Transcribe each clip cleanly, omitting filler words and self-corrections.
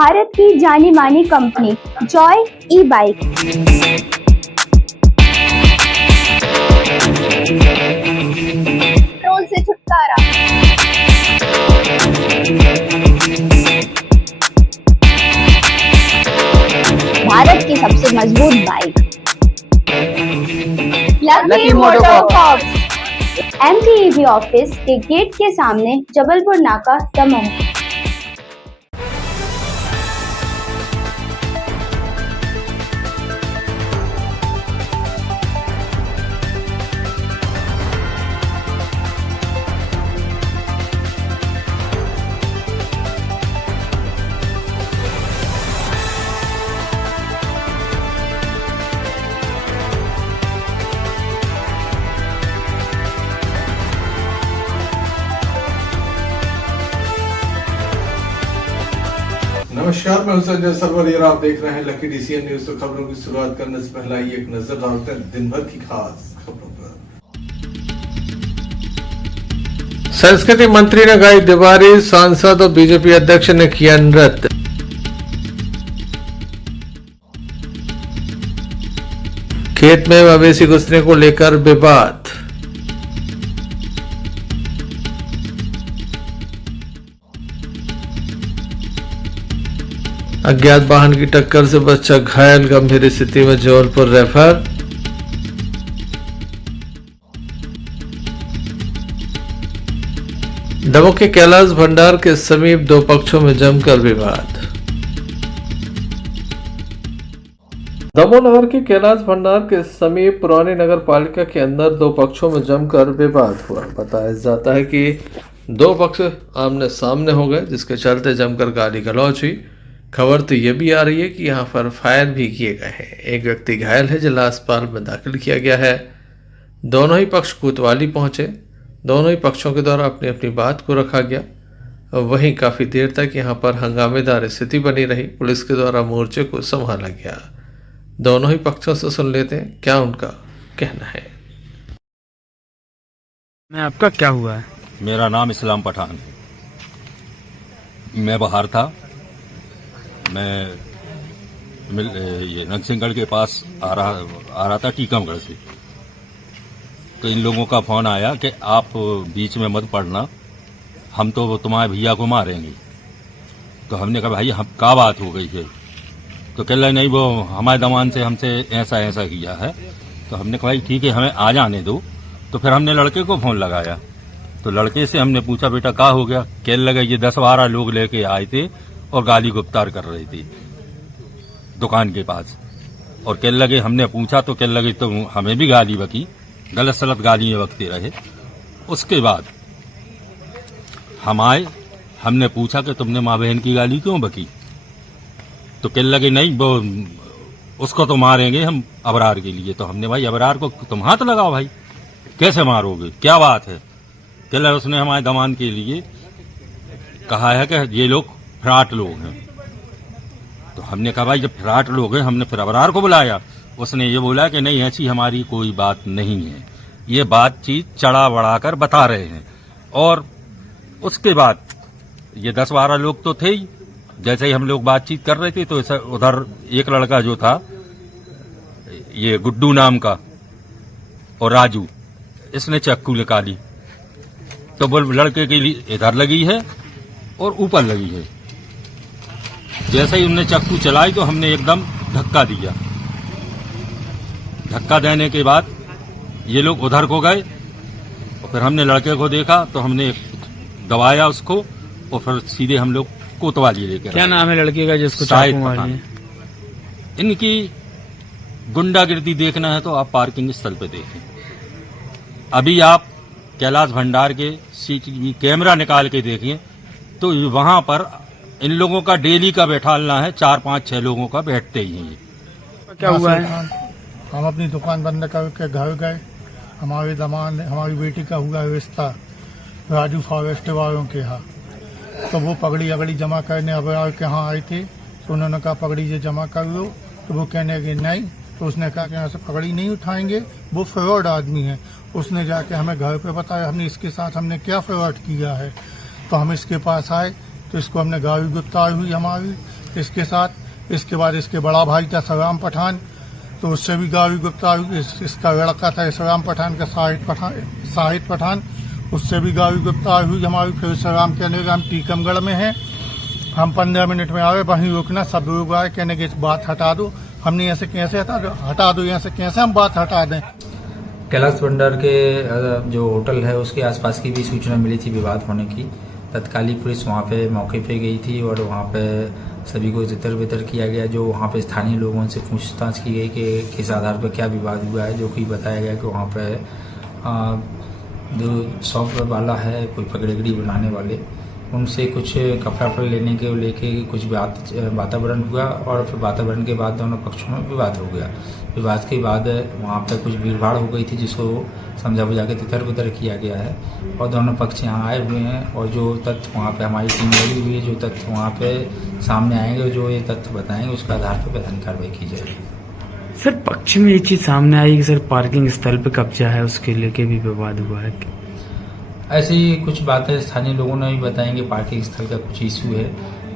भारत की जानी मानी कंपनी जॉय ई बाइक पेट्रोल से छुटकारा। भारत की सबसे मजबूत बाइक लकी मोटरकॉर्प्स। MTEV ऑफिस के गेट के सामने, जबलपुर नाका, दमोह। नमस्कार, मैं हूं संजय सरवर और आप देख रहे हैं लकी DCN न्यूज। तो खबरों की शुरुआत करने से पहले एक नजर डालते हैं दिन भर की खास खबरों पर। संस्कृति मंत्री ने गाई दिवाली, सांसद और बीजेपी अध्यक्ष ने किया नृत्य। खेत में मवेशी घुसने को लेकर विवाद। अज्ञात वाहन की टक्कर से बच्चा घायल, गंभीर स्थिति में जबलपुर रेफर। दमोह के कैलाश भंडार के समीप दो पक्षों में जमकर विवाद। दमोह नगर के कैलाश भंडार के समीप पुरानी नगर पालिका के अंदर दो पक्षों में जमकर विवाद हुआ। बताया जाता है कि दो पक्ष आमने सामने हो गए, जिसके चलते जमकर गाली गलौज हुई। खबर तो ये भी आ रही है कि यहाँ पर फायर भी किए गए हैं। एक व्यक्ति घायल है, जिला अस्पताल में दाखिल किया गया है। दोनों ही पक्ष कोतवाली पहुंचे। दोनों ही पक्षों के द्वारा अपनी अपनी बात को रखा गया। वहीं काफ़ी देर तक यहाँ पर हंगामेदार स्थिति बनी रही। पुलिस के द्वारा मोर्चे को संभाला गया। दोनों ही पक्षों से सुन लेते हैं क्या उनका कहना है। मैं आपका क्या हुआ है? मेरा नाम इस्लाम पठान है। मैं बाहर था। मैं ये नरसिंहगढ़ के पास आ रहा था टीकमगढ़ से। तो इन लोगों का फोन आया कि आप बीच में मत पड़ना, हम तो तुम्हारे भैया को मारेंगे। तो हमने कहा भाई हम क्या बात हो गई है? तो कह रहे नहीं, वो हमारे दमान से हमसे ऐसा ऐसा किया है। तो हमने कहा भाई ठीक है, हमें आ जाने दो। तो फिर हमने लड़के को फोन लगाया। तो लड़के से हमने पूछा बेटा क्या हो गया? कह लगे ये 10-12 लोग लेके आए थे और गाली गुप्तार कर रही थी दुकान के पास। और कह लगे हमने पूछा तो कह लगे तो हमें भी गाली बकी, गलत सलत गाली बकते रहे। उसके बाद हम आए, हमने पूछा कि तुमने माँ बहन की गाली क्यों बकी? तो कह लगे नहीं, वो उसको तो मारेंगे हम अबरार के लिए। तो हमने भाई अबरार को तुम हाथ लगाओ भाई, कैसे मारोगे, क्या बात है? कह लगे उसने हमारे दमान के लिए कहा है कि ये लोग फ्राट लोग हैं। तो हमने कहा भाई जब फ्राट लोग हैं, हमने फिर अबरार को बुलाया। उसने ये बोला कि नहीं ऐसी हमारी कोई बात नहीं है, ये बातचीत चढ़ा बढ़ाकर बता रहे हैं। और उसके बाद ये 10-12 लोग तो थे ही। जैसे ही हम लोग बातचीत कर रहे थे तो उधर एक लड़का जो था, ये गुड्डू नाम का, और राजू, इसने चक्कू निकाली। तो वो लड़के के लिए इधर लगी है और ऊपर लगी है। जैसे ही उनने चक्कू चलाई तो हमने एकदम धक्का दिया। धक्का देने के बाद ये लोग उधर को गए और फिर हमने लड़के को देखा तो हमने दबाया उसको और फिर सीधे हम लोग कोतवाली लेकर। क्या नाम है लड़के का जिसको चाकू मारी है? इनकी गुंडागिर्दी देखना है तो आप पार्किंग स्थल पे देखें। अभी आप कैलाश भंडार के CCTV कैमरा निकाल के देखिए तो वहां पर इन लोगों का डेली का बैठालना है। 4-5-6 लोगों का बैठते ही हैं। क्या हुआ है? हम अपनी दुकान बंद करके घर गए। हमारी दमान, हमारी बेटी का हुआ रिश्ता राजू फॉरेस्ट वालों के यहाँ। तो वो पगड़ी अगड़ी जमा करने अबरार के यहाँ आए थे। तो उन्होंने कहा पगड़ी से जमा कर लो। तो वो कहने लगे नहीं। तो उसने कहा कि यहाँ से पगड़ी नहीं उठाएंगे, वो फ्रॉड आदमी है। उसने जाके हमें घर पे बताया हमने इसके साथ हमने क्या फ्रॉड किया है। तो हम इसके पास आए तो इसको हमने गाड़ी गिरफ्तार हुई हमारी। इसके साथ। इसके बाद इसके बड़ा भाई था सलाम पठान, तो उससे भी गाड़ी गिरफ्तार हुई। इसका लड़का था सलाम पठान का शाहिद पठान, उससे भी गाड़ी गिरफ्तार हुई हमारी। फिर सलाम कहने का हम टीकमगढ़ में हैं, हम 15 मिनट में आ गए, वहीं रुकना। सब लोग आए कहने की बात हटा दो। हमने ऐसे कैसे हटा दो, यहाँ से कैसे हम बात हटा दें। कैलाश भंडार के जो होटल है उसके आसपास की भी सूचना मिली थी विवाद होने की। तत्कालीन पुलिस वहाँ पे मौके पे गई थी और वहाँ पे सभी को तितर बितर किया गया। जो वहाँ पे स्थानीय लोगों से पूछताछ की गई कि किस आधार पर क्या विवाद हुआ है, जो कि बताया गया कि वहाँ पे जो शॉप वाला है, कोई पगड़ी बनाने वाले, उनसे कुछ कपड़ा लेने के लेके कुछ वातावरण हुआ और फिर वातावरण के बाद दोनों पक्षों में विवाद हो गया। विवाद के बाद वहाँ पर कुछ भीड़ भाड़ हो गई थी, जिसको समझा बुझा के तितर बितर किया गया है और दोनों पक्ष यहाँ आए हुए हैं। और जो तथ्य वहाँ पे हमारी टीम लगी हुई है, जो तथ्य वहाँ पे सामने आएंगे, जो ये तथ्य बताएंगे, उसके आधार पर वैधानिक कार्रवाई की जाएगी। सर पक्ष में एक चीज सामने आई कि सर पार्किंग स्थल पे कब्जा है, उसके लेके भी विवाद हुआ है। ऐसी कुछ बातें स्थानीय लोगों ने भी बताएंगे। पार्किंग स्थल का कुछ इशू है,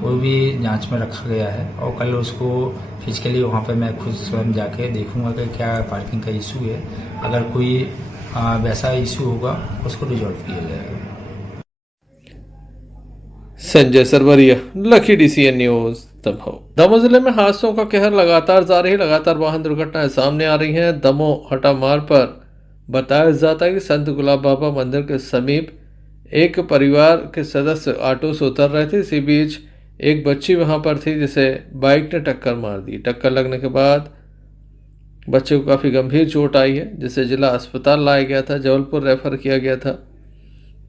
वो भी जांच में रखा गया है और कल उसको फिजिकली वहाँ पे मैं खुद स्वयं जाके देखूंगा कि क्या पार्किंग का इशू है। अगर कोई वैसा इशू होगा उसको रिजॉल्व किया जाएगा। Sanjay Sarwariya, lucky DCN news, Damoh. Damoh जिले में हादसों का कहर लगातार जारी है। लगातार वाहन दुर्घटनाएं सामने आ रही हैं। दमोह हटा मार्ग पर बताया जाता है कि संत गुलाब बाबा मंदिर के समीप एक परिवार के सदस्य ऑटो से उतर रहे थे। इसी बीच एक बच्ची वहां पर थी, जिसे बाइक ने टक्कर मार दी। टक्कर लगने के बाद बच्चे को काफ़ी गंभीर चोट आई है, जिसे जिला अस्पताल लाया गया था, जबलपुर रेफर किया गया था।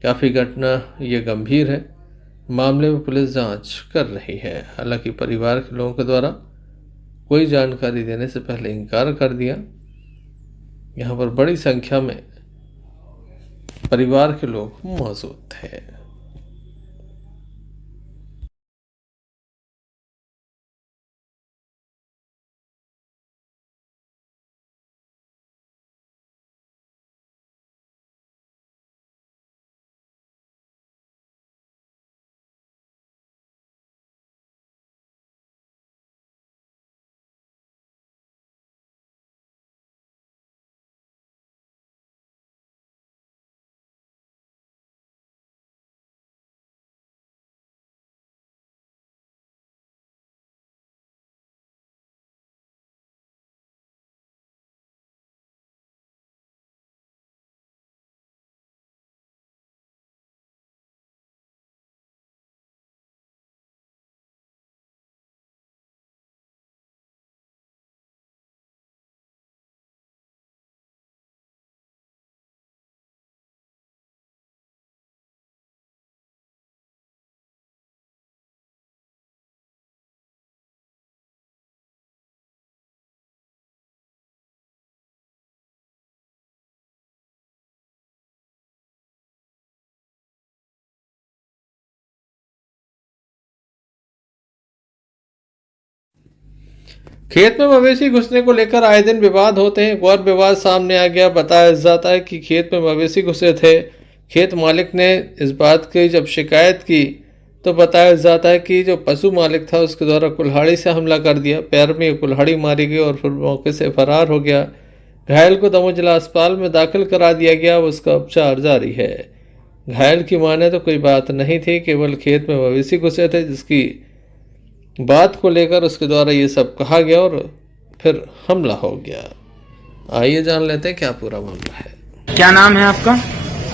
काफ़ी घटना ये गंभीर है। मामले में पुलिस जांच कर रही है। हालांकि परिवार के लोगों के द्वारा कोई जानकारी देने से पहले इनकार कर दिया। यहाँ पर बड़ी संख्या में परिवार के लोग मौजूद थे। खेत में मवेशी घुसने को लेकर आए दिन विवाद होते हैं। एक और विवाद सामने आ गया। बताया जाता है कि खेत में मवेशी घुसे थे। खेत मालिक ने इस बात की जब शिकायत की तो बताया जाता है कि जो पशु मालिक था उसके द्वारा कुल्हाड़ी से हमला कर दिया। पैर में कुल्हाड़ी मारी गई और फिर मौके से फरार हो गया। घायल को दमोह जिला अस्पताल में दाखिल करा दिया गया। उसका उपचार जारी है। घायल की माने तो कोई बात नहीं थी, केवल खेत में मवेशी घुसे थे, जिसकी बात को लेकर उसके द्वारा ये सब कहा गया और फिर हमला हो गया। आइए जान लेते हैं क्या पूरा मामला है। क्या नाम है आपका?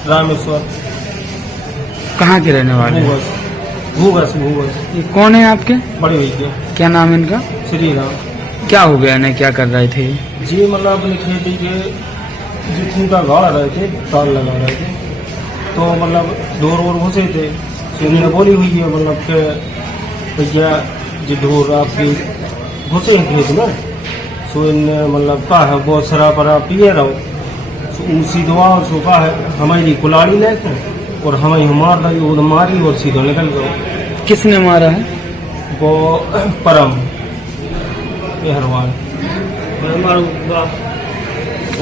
रामेश्वर। कहाँ के रहने वाले हैं? भूगस। ये कौन है आपके? बड़े हुई के क्या नाम है इनका? श्री राम। क्या हो गया ना, क्या कर रहे थे? जी मतलब अपनी खेती के जितनी का गाड़ रहे थे, तार लगा रहे थे, तो मतलब ढोर वोर घुसे थे। तो इन्होंने बोली हुई है मतलब के भैया जो ढोर आपकी घुसे हैं खेत में, सो इनने मतलब कहा है बहुत शराब वराब पिए रहो, तो सीधवा सो कहा है हमारी कुलाड़ी लेके और हमें मार रही, वो मारी और सीधा निकल गया। किसने मारा है? वो परम हरवाल।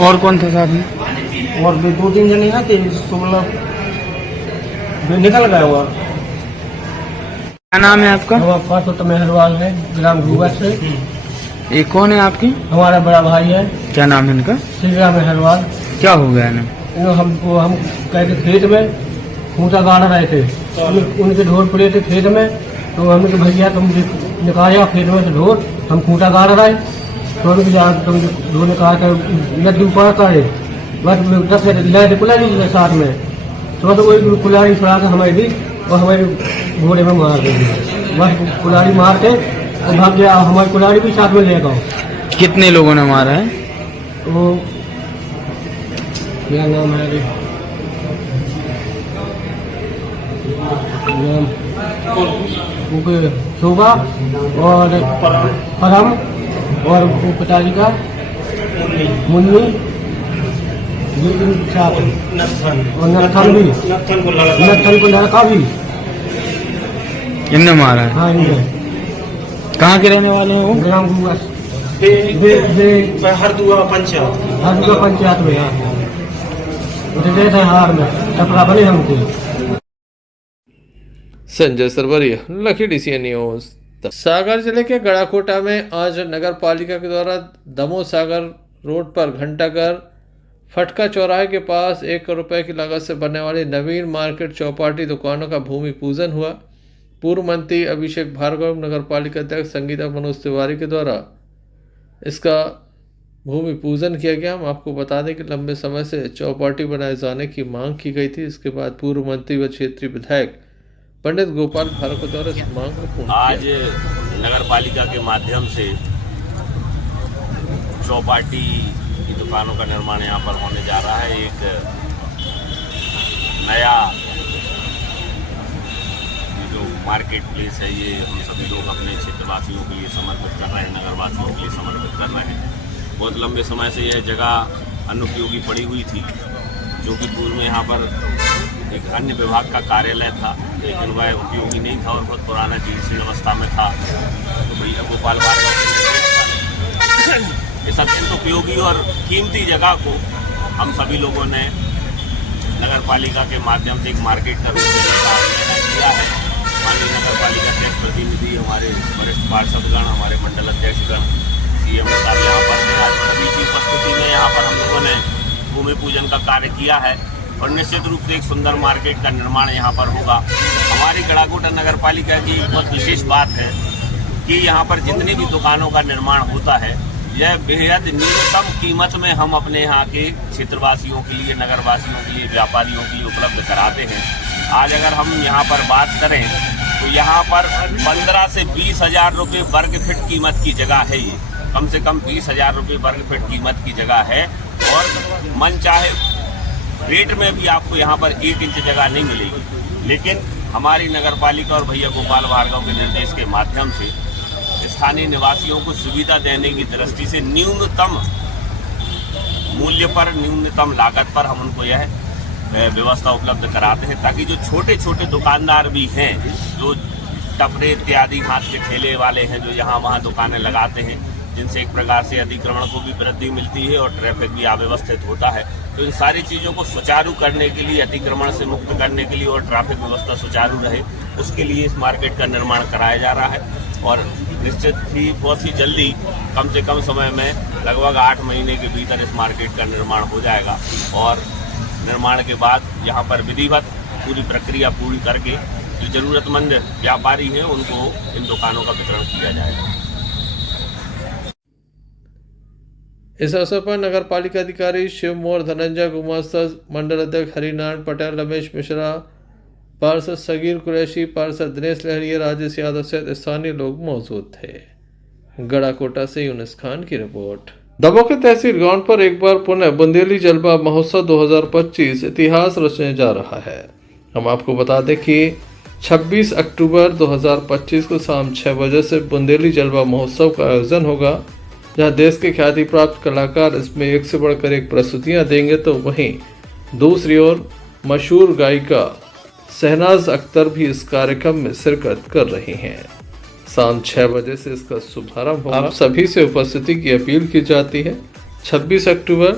और कौन था साथ में? और भी 2-3 जने आते, तो मतलब निकल गया हुआ। क्या नाम है आपका? हमारे पास तो मेहरबान है, ग्राम घुआ से। ये कौन है आपके? हमारा बड़ा भाई है, क्या नाम है इनका? श्री राम मेहरबान। क्या हो गया इन्हें? हम कह के खेत में खूंटा गाड़ रहे थे, उनके ढोर पड़े थे खेत में। तो हमने कहा भैया तुम निकाले खेत में से ढोर, हम खूंटा गाड़ रहे। तो तुम ढोर निकाल कर नदी ऊपर करे, बस 10 लाइट कुलाड़ी साथ में। तो बस वही कुलाड़ी फड़ा कर हमारी दी और हमारे घोड़े में मार दी। बस कुलाड़ी मार के और भाग गया। हमारी कुलाड़ी भी साथ में ले गए। कितने लोगों ने मारा है? वो क्या नाम है अरे? शोभा और परम और वो पिताजी का मुन्नी और नत्थन को लड़का भी इनने मारा है? हाँ इनके। कहाँ के रहने वाले हैं वो? ग्राम घुआ हरदुआ पंचायत में। हाँ हार में टपरा बने हमके। Sanjay Sarwariya, lucky DCN news. Sagar जिले के गड़ाकोटा में आज नगर पालिका के द्वारा दमोह सागर रोड पर घंटाघर फटका चौराहे के पास 1 करोड़ रुपए की लागत से बनने वाली नवीन मार्केट चौपाटी दुकानों का भूमि पूजन हुआ। पूर्व मंत्री अभिषेक भार्गव, नगर पालिका अध्यक्ष संगीता मनोज तिवारी के द्वारा इसका भूमि पूजन किया गया। हम आपको बता दें कि लंबे समय से चौपाटी बनाए जाने की मांग की गई थी। इसके बाद पूर्व मंत्री व क्षेत्रीय विधायक पंडित गोपाल भार्गव द्वारा इस मांग को पूर्ण आज नगर पालिका के माध्यम से चौपाटी की दुकानों का निर्माण यहाँ पर होने जा रहा है। एक नया जो मार्केट प्लेस है, ये हम सभी लोग अपने क्षेत्रवासियों के लिए समर्पित कर रहे हैं, नगरवासियों के लिए समर्पित कर रहे हैं। बहुत लंबे समय से यह जगह अनुपयोगी पड़ी हुई थी, जो कि पूर्व में यहाँ पर एक अन्य विभाग का कार्यालय था, लेकिन वह उपयोगी नहीं था और बहुत पुराना जीर्ण अवस्था में था। तो भैया गोपाल भार्गव इस अत्यंत उपयोगी और कीमती जगह को हम सभी लोगों ने नगर पालिका के माध्यम से एक मार्केट का रूप देने का निर्णय किया है। माननीय नगर पालिका के प्रतिनिधि, हमारे वरिष्ठ पार्षदगण, हमारे मंडल अध्यक्षगण, CM साहब यहाँ पर हैं। आज सभी की उपस्थिति में यहाँ पर हम लोगों ने भूमि पूजन का कार्य किया है और निश्चित रूप से एक सुंदर मार्केट का निर्माण यहाँ पर होगा। हमारी गड़ाकोटा नगर पालिका की बहुत विशेष बात है कि यहाँ पर जितनी भी दुकानों का निर्माण होता है, यह बेहद न्यूनतम कीमत में हम अपने यहाँ के क्षेत्रवासियों के लिए, नगरवासियों के लिए, व्यापारियों के लिए उपलब्ध कराते हैं। आज अगर हम यहाँ पर बात करें तो यहाँ पर 15 से 20 हजार रुपये वर्ग फीट कीमत की जगह है। ये कम से कम 20 हजार रुपये वर्ग फीट कीमत की जगह है और मन चाहे रेट में भी आपको यहाँ पर 1 इंच जगह नहीं मिलेगी। लेकिन हमारी नगर पालिका और भैया गोपाल भार्गव के निर्देश के माध्यम से स्थानीय निवासियों को सुविधा देने की दृष्टि से न्यूनतम मूल्य पर, न्यूनतम लागत पर हम उनको यह व्यवस्था उपलब्ध कराते हैं, ताकि जो छोटे छोटे दुकानदार भी हैं, जो टपरे इत्यादि हाथ के ठेले वाले हैं, जो यहाँ वहाँ दुकानें लगाते हैं, जिनसे एक प्रकार से अतिक्रमण को भी वृद्धि मिलती है और ट्रैफिक भी अव्यवस्थित होता है। तो इन सारी चीज़ों को सुचारू करने के लिए, अतिक्रमण से मुक्त करने के लिए और ट्रैफिक व्यवस्था सुचारू रहे, उसके लिए इस मार्केट का निर्माण कराया जा रहा है। और निश्चित ही बहुत ही जल्दी, कम से कम समय में लगभग 8 महीने के भीतर इस मार्केट का निर्माण हो जाएगा और निर्माण के बाद यहाँ पर विधिवत पूरी प्रक्रिया पूरी करके जो जरूरतमंद व्यापारी हैं उनको इन दुकानों का वितरण किया जाएगा। इस अवसर पर नगर पालिका अधिकारी शिव मोर, धनंजय गुमास्ता, मंडल अध्यक्ष हरिनारायण पटेल, रमेश मिश्रा, पार्षद सगीर कुरैशी, पार्षद दिनेश लहरिया, राजेश यादव सहित स्थानीय लोग मौजूद थे। गड़ाकोटा से यूनुस खान की रिपोर्ट। दमोह के तहसील ग्राउंड पर एक बार पुनः बुंदेली जलवा महोत्सव 2025 इतिहास रचने जा रहा है। हम आपको बता दें कि 26 अक्टूबर 2025 को शाम 6 बजे से बुंदेली जलवा महोत्सव का आयोजन होगा, जहां देश के ख्याति प्राप्त कलाकार इसमें एक से बढ़कर एक प्रस्तुतियां देंगे, तो वहीं दूसरी ओर मशहूर गायिका शहनाज अख्तर भी इस कार्यक्रम में शिरकत कर रही हैं। शाम 6 बजे से इसका शुभारंभ होगा। आप सभी से उपस्थिति की अपील की जाती है। 26 अक्टूबर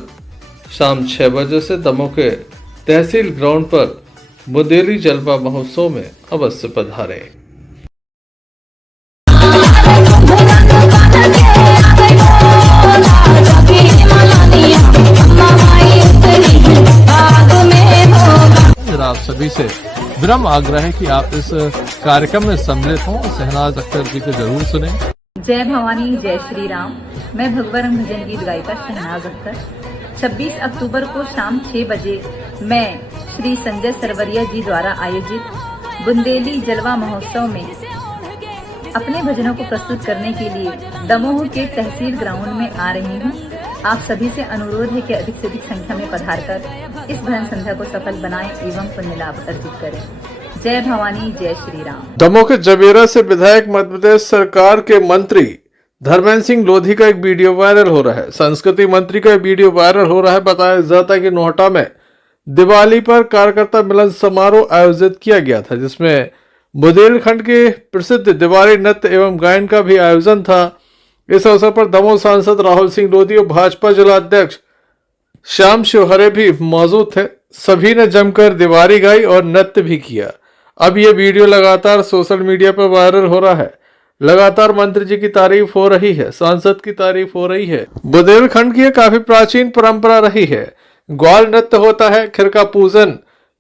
शाम 6 बजे से दमोह के तहसील ग्राउंड पर बुंदेली जलवा महोत्सव में अवश्य पधारें। सभी से विनम्र आग्रह है कि आप इस कार्यक्रम में सम्मिलित हों और शहनाज अख्तर जी को जरूर सुनें। जय भवानी जय श्री राम। मैं भगवान भजन गीत गायिका शहनाज अख्तर 26 अक्टूबर को शाम 6 बजे मैं श्री संजय सरवरिया जी द्वारा आयोजित बुंदेली जलवा महोत्सव में अपने भजनों को प्रस्तुत करने के लिए दमोह के तहसील ग्राउंड में आ रही हूँ। आप सभी से अनुरोध है कि अधिक से अधिक संख्या में पधारकर इस भजन संध्या को सफल बनाएं एवं पुण्य लाभ अर्जित करें। जय भवानी जय श्री राम। दमोह के जबेरा से विधायक मध्य प्रदेश सरकार के मंत्री धर्मेंद्र सिंह लोधी का एक वीडियो वायरल हो रहा है। संस्कृति मंत्री का वीडियो वायरल हो रहा है। बताया जाता है कि नोहटा में दिवाली पर कार्यकर्ता मिलन समारोह आयोजित किया गया था, जिसमें बुंदेलखंड के प्रसिद्ध दिवाली नृत्य एवं गायन का भी आयोजन था। इस अवसर पर दमोह सांसद राहुल सिंह लोधी और भाजपा जिला अध्यक्ष श्याम शिवहरे भी मौजूद थे। सभी ने जमकर दिवाली गाई और नृत्य भी किया। अब ये वीडियो लगातार सोशल मीडिया पर वायरल हो रहा है। लगातार मंत्री जी की तारीफ हो रही है, सांसद की तारीफ हो रही है। बुंदेलखंड की काफी प्राचीन परंपरा रही है। ग्वाल नृत्य होता है, खिरका पूजन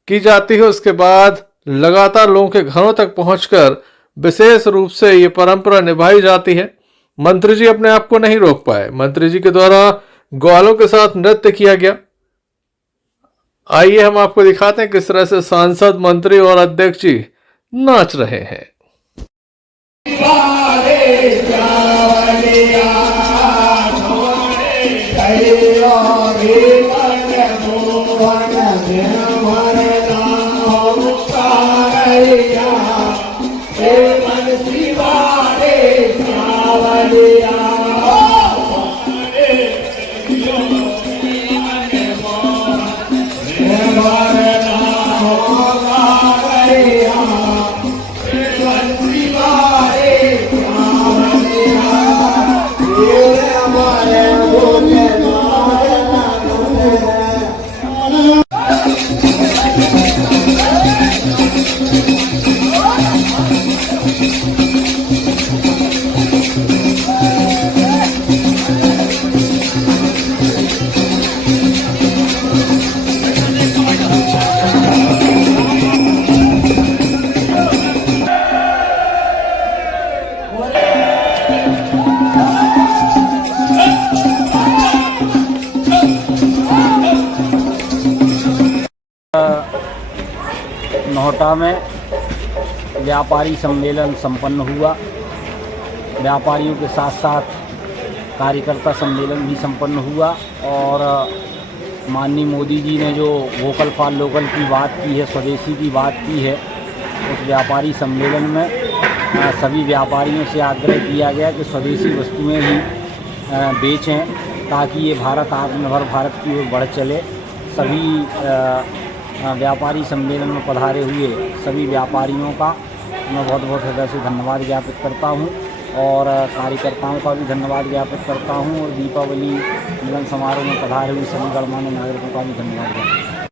की जाती है, उसके बाद लगातार लोगों के घरों तक पहुंचकर विशेष रूप से ये परंपरा निभाई जाती है। मंत्री जी अपने आप को नहीं रोक पाए। मंत्री जी के द्वारा ग्वालों के साथ नृत्य किया गया। आइए हम आपको दिखाते हैं किस तरह से सांसद, मंत्री और अध्यक्ष जी नाच रहे हैं। नोहटा में व्यापारी सम्मेलन संपन्न हुआ। व्यापारियों के साथ साथ कार्यकर्ता सम्मेलन भी संपन्न हुआ और माननीय मोदी जी ने जो वोकल फॉर लोकल की बात की है, स्वदेशी की बात की है, उस व्यापारी सम्मेलन में सभी व्यापारियों से आग्रह किया गया कि स्वदेशी वस्तुएं ही बेचें ताकि ये भारत आत्मनिर्भर भारत की ओर बढ़ चले। सभी व्यापारी सम्मेलन में पधारे हुए सभी व्यापारियों का मैं बहुत बहुत हृदय से धन्यवाद ज्ञापित करता हूं और कार्यकर्ताओं का भी धन्यवाद ज्ञापित करता हूं और दीपावली मिलन समारोह में पधारे हुए सभी गणमान्य नागरिकों का भी धन्यवाद ज्ञापित करता हूं।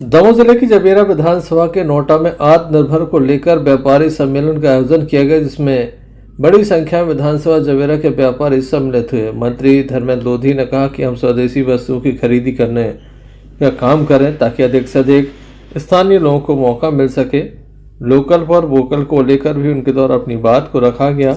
दमोह जिले की जबेरा विधानसभा के नोहटा में आत्मनिर्भर को लेकर व्यापारी सम्मेलन का आयोजन किया गया, जिसमें बड़ी संख्या में विधानसभा जबेरा के व्यापारी सम्मिलित हुए। मंत्री धर्मेंद्र लोधी ने कहा कि हम स्वदेशी वस्तुओं की खरीदी करने का काम करें ताकि अधिक से अधिक स्थानीय लोगों को मौका मिल सके। लोकल फॉर वोकल को लेकर भी उनके द्वारा अपनी बात को रखा गया।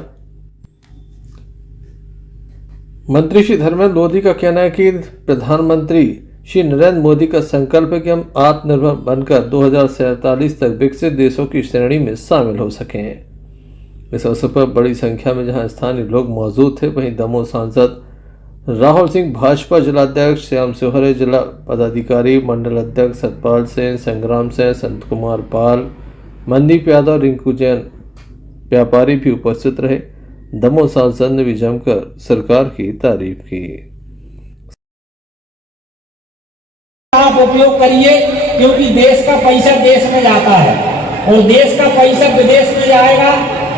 मंत्री श्री धर्मेंद्र लोधी का कहना है कि प्रधानमंत्री श्री नरेंद्र मोदी का संकल्प है कि हम आत्मनिर्भर बनकर 2047 तक विकसित देशों की श्रेणी में शामिल हो सकें। इस अवसर पर बड़ी संख्या में जहां स्थानीय लोग मौजूद थे, वहीं दमोह सांसद राहुल सिंह, भाजपा जिलाध्यक्ष श्याम शिवहरे, जिला पदाधिकारी मंडल अध्यक्ष सतपाल सेन, संग्राम सेन, संत कुमार पाल, मनदीप यादव, रिंकू जैन व्यापारी भी उपस्थित रहे। दमोह सांसद ने भी जमकर सरकार की तारीफ की। आप उपयोग करिए क्योंकि देश का पैसा देश में जाता है और देश का पैसा विदेश में जाएगा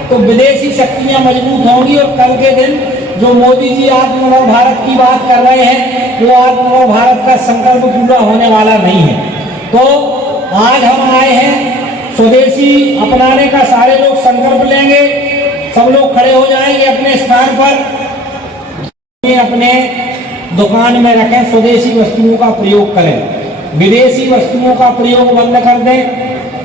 तो विदेशी शक्तियां मजबूत होंगी और कल के दिन जो मोदी जी आत्मनिर्भर भारत की बात कर रहे हैं वो आत्मनिर्भर भारत का संकल्प पूरा होने वाला नहीं है। तो आज हम आए हैं, स्वदेशी अपनाने का सारे लोग संकल्प लेंगे, सब लोग खड़े हो जाएंगे अपने स्थान पर अपने दुकान में रखें, स्वदेशी वस्तुओं का प्रयोग करें, विदेशी वस्तुओं का प्रयोग बंद कर दें,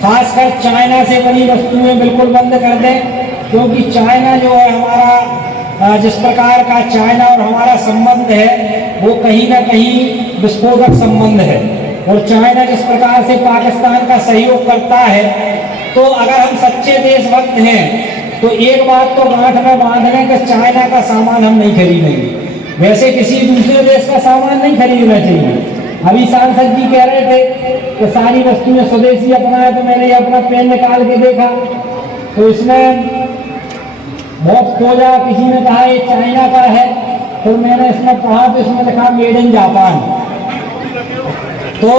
खासकर चाइना से बनी वस्तुएं बिल्कुल बंद कर दें, क्योंकि चाइना जो है हमारा जिस प्रकार का चाइना और हमारा संबंध है वो कहीं ना कहीं विस्फोटक संबंध है, और चाइना जिस प्रकार से पाकिस्तान का सहयोग करता है, तो अगर हम सच्चे देशभक्त हैं तो एक बात तो गांठ में बांध लें कि चाइना का सामान हम नहीं खरीदेंगे, वैसे किसी दूसरे देश का सामान नहीं खरीदना चाहिए। अभी सांसद जी कह रहे थे कि सारी वस्तुएं स्वदेशी अपनाए, तो मैंने ये अपना पेन निकाल के देखा तो इसमें बहुत खोजा, किसी ने कहा ये चाइना का है, तो मैंने इसमें पढ़ा तो इसमें लिखा मेड इन जापान। तो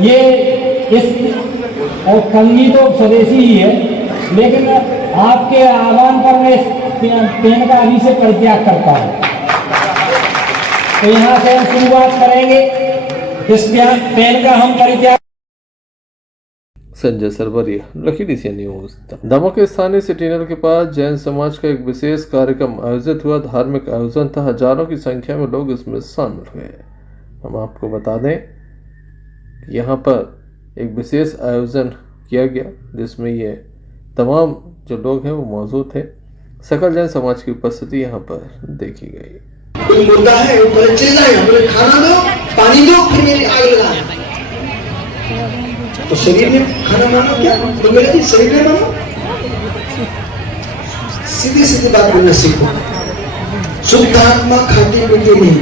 ये इस और कंघी तो स्वदेशी ही है, लेकिन आपके आह्वान पर मैं इस पेन का अभी से परित्याग करता हूँ। तो यहाँ से हम शुरुआत करेंगे, इस पेन का हम परित्याग। Sanjay Sarwariya, lucky DCN news. Damoh के स्थानीय सिटीनर के पास जैन समाज का एक विशेष कार्यक्रम आयोजित हुआ। धार्मिक आयोजन था, हजारों की संख्या में लोग इसमें शामिल हुए। हम आपको बता दें यहाँ पर एक विशेष आयोजन किया गया जिसमें ये तमाम जो लोग हैं वो मौजूद थे। सकल जैन समाज की उपस्थिति यहाँ पर देखी गई। कोई मुर्दा है वो बोले चिल्लाए, बोले खाना दो, पानी दो, फिर मेरी आग लगा। तो शरीर में खाना मानो क्या? तो मेरे जी शरीर में मानो। सीधी सीधी बात बोलना सीखो। शुद्ध आत्मा खाते पीते नहीं,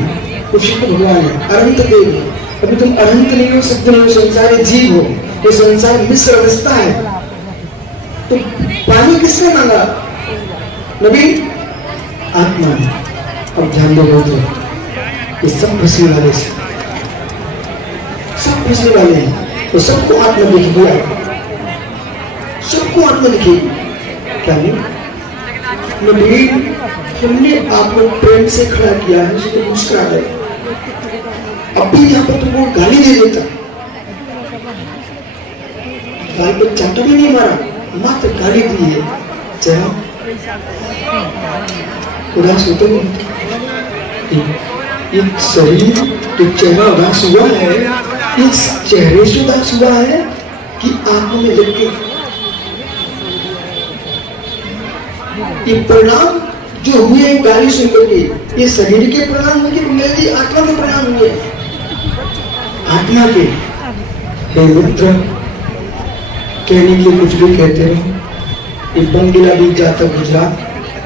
उसी को भगवान है, अनंत देव है। अभी तुम अनंत नहीं हो, सिद्ध नहीं हो, संसारी जीव हो, ये संसार मिश्र अवस्था है। तो पानी किसने मांगा? नबी आत्मा। अब ध्यान दो बोलते ये सब फंसने वाले से, सब फंसने वाले हैं, तो सबको आत्मा दिख गया, सबको आत्मा दिखेगी। क्या नहीं नबी हमने आपको प्रेम से खड़ा किया है, उसको मुस्कुरा रहे। अब भी यहाँ पर तुमको गाली दे देता, गाल पर चाटा भी नहीं मारा, मात्र गाली दी है। चेहरा उदास होते नहीं, ये शरीर तो चेहरा उदास हुआ है, इस चेहरे से उदास हुआ है कि आंखों में लग के ये परिणाम जो हुए गाली सुनकर के, ये शरीर के परिणाम हुए, मेरी आत्मा के परिणाम हुए। आत्मा के हे मित्र, कहने के कुछ भी कहते रहो। ये बंगला बीत जाता गुजरात,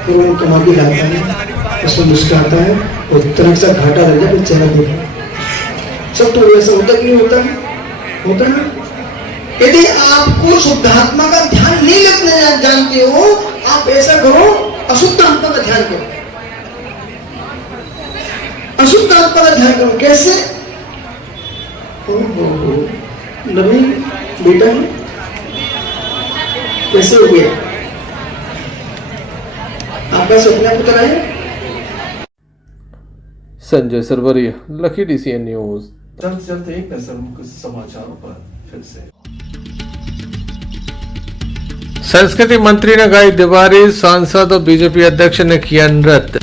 फिर वो कमा के लाता है, उसमें मुस्कुराता है, और तरह सा घाटा लग जाए, चेहरा देखा। सब तो ऐसा होता कि नहीं होता है? होता है। यदि आपको शुद्धात्मा का ध्यान नहीं रखने जानते हो, आप ऐसा करो, अशुद्ध आत्मा का ध्यान करो। अशुद्ध आत्मा का ध्यान करो। कैसे? नबी बेटा कैसे हो गया? आपका सपना पुत्र है? Sanjay Sarwariya, lucky DCN news. जल्द एक नजर कुछ समाचारों पर फिर से। संस्कृति मंत्री ने गाई दिवाली, सांसद और बीजेपी अध्यक्ष ने किया नृत्य।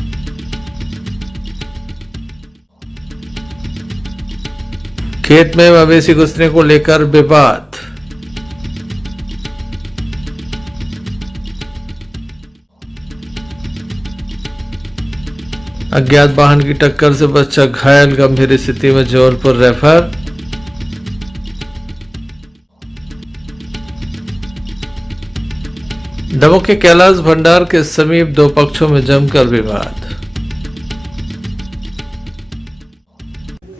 खेत में मवेशी घुसने को लेकर विवाद। अज्ञात वाहन की टक्कर से बच्चा घायल, गंभीर स्थिति में जबलपुर रेफर। दमोह के कैलाश भंडार के समीप दो पक्षों में जमकर विवाद।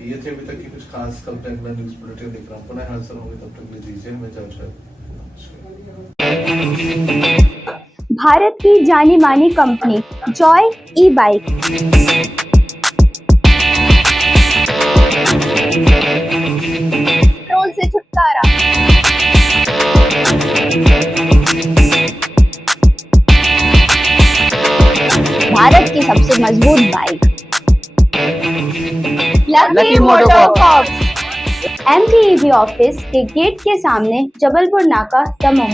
ये थे अभी तक की कुछ खास कंप्लेंट में न्यूज़ बुलेटिन देख रहा हूं, पुनः हाजिर होंगे, तब तक के लिए दीजिए मैं भारत की जानी मानी कंपनी जॉय ई बाइक पेट्रोल से छुटकारा। भारत की सबसे मजबूत बाइक लकी मोटरकॉर्प्स। MTEV ऑफिस के गेट के सामने, जबलपुर नाका, दमोह।